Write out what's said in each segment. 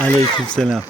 Aleyküm selam.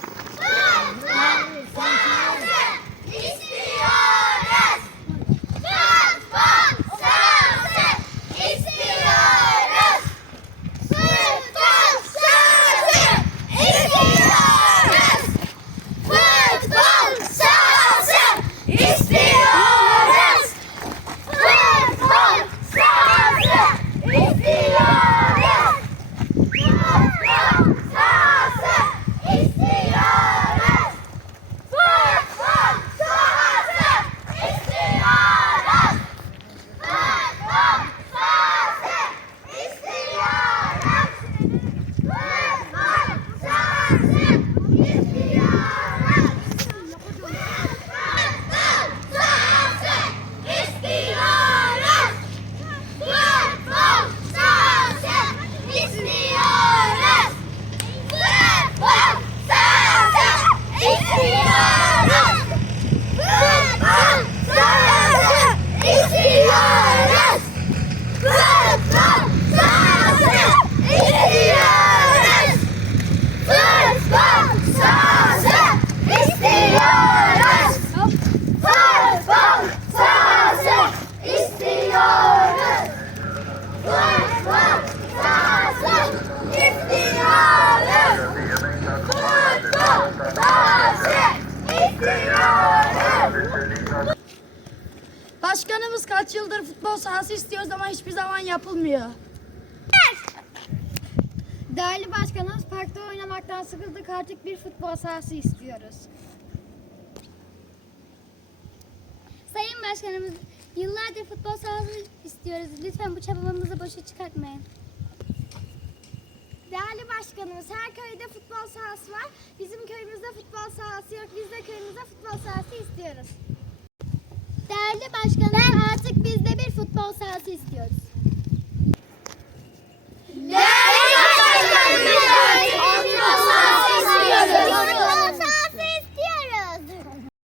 Başkanımız kaç yıldır futbol sahası istiyoruz ama hiçbir zaman yapılmıyor. Değerli başkanımız parkta oynamaktan sıkıldık artık bir futbol sahası istiyoruz. Sayın Başkanımız, yıllardır futbol sahası istiyoruz. Lütfen bu çabamızı boşa çıkartmayın. Değerli başkanımız her köyde futbol sahası var. Bizim köyümüzde futbol sahası yok. Biz de köyümüzde futbol sahası istiyoruz. Değerli Başkanım, artık biz de bir futbol sahası istiyoruz.